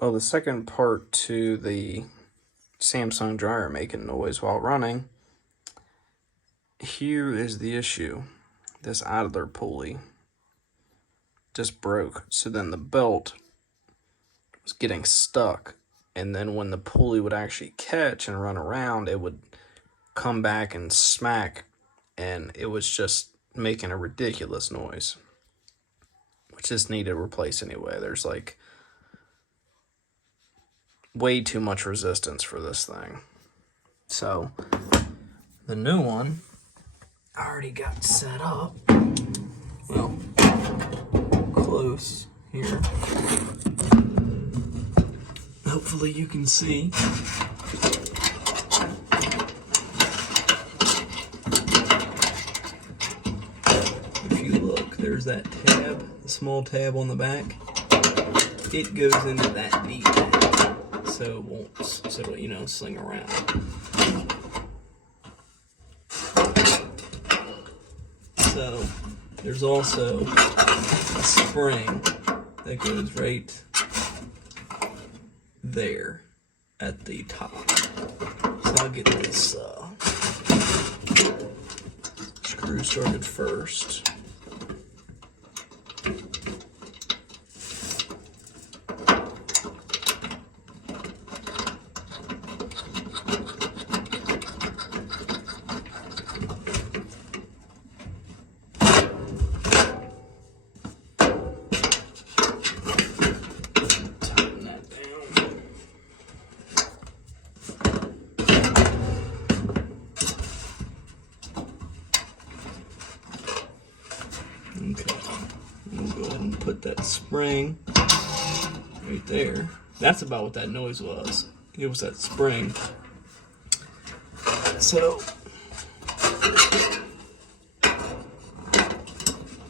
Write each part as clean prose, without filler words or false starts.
Well, the second part to the Samsung dryer making noise while running, here is the issue. This idler pulley just broke, so then the belt was getting stuck, and then when the pulley would actually catch and run around, it would come back and smack, and it was just making a ridiculous noise, which just needed replaced anyway. There's like way too much resistance for this thing. So the new one I already got set up. Well, close here. Hopefully you can see. If you look, there's that tab, the small tab on the back. It goes into that deep end, so it won't, so it'll, you know, sling around. So there's also a spring that goes right there at the top. So I'll get this screw started first. Okay, we'll go ahead and put that spring right there. That's about what that noise was. It was that spring. So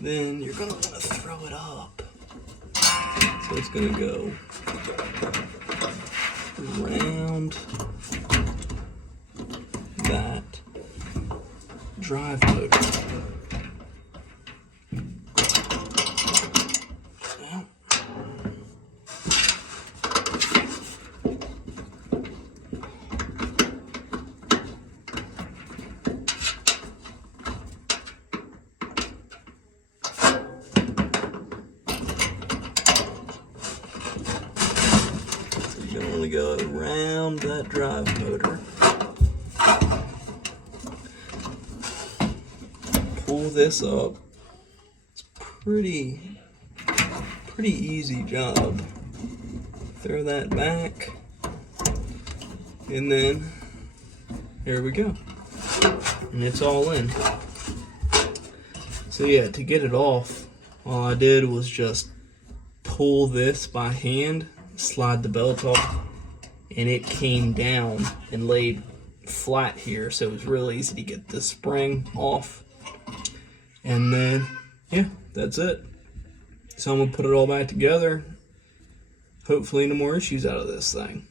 then you're gonna want to throw it up. So it's gonna go around that drive motor. You can only go around that drive motor. Pull this up. It's pretty easy job. Throw that back, and then here we go. And it's all in. So yeah, to get it off, all I did was just pull this by hand, slide the belt off, and it came down and laid flat here, so it was real easy to get the spring off. And then yeah, that's it. So I'm gonna put it all back together. Hopefully no more issues out of this thing.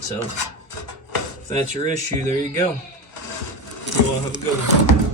So if that's your issue, there you go. You all have a good one.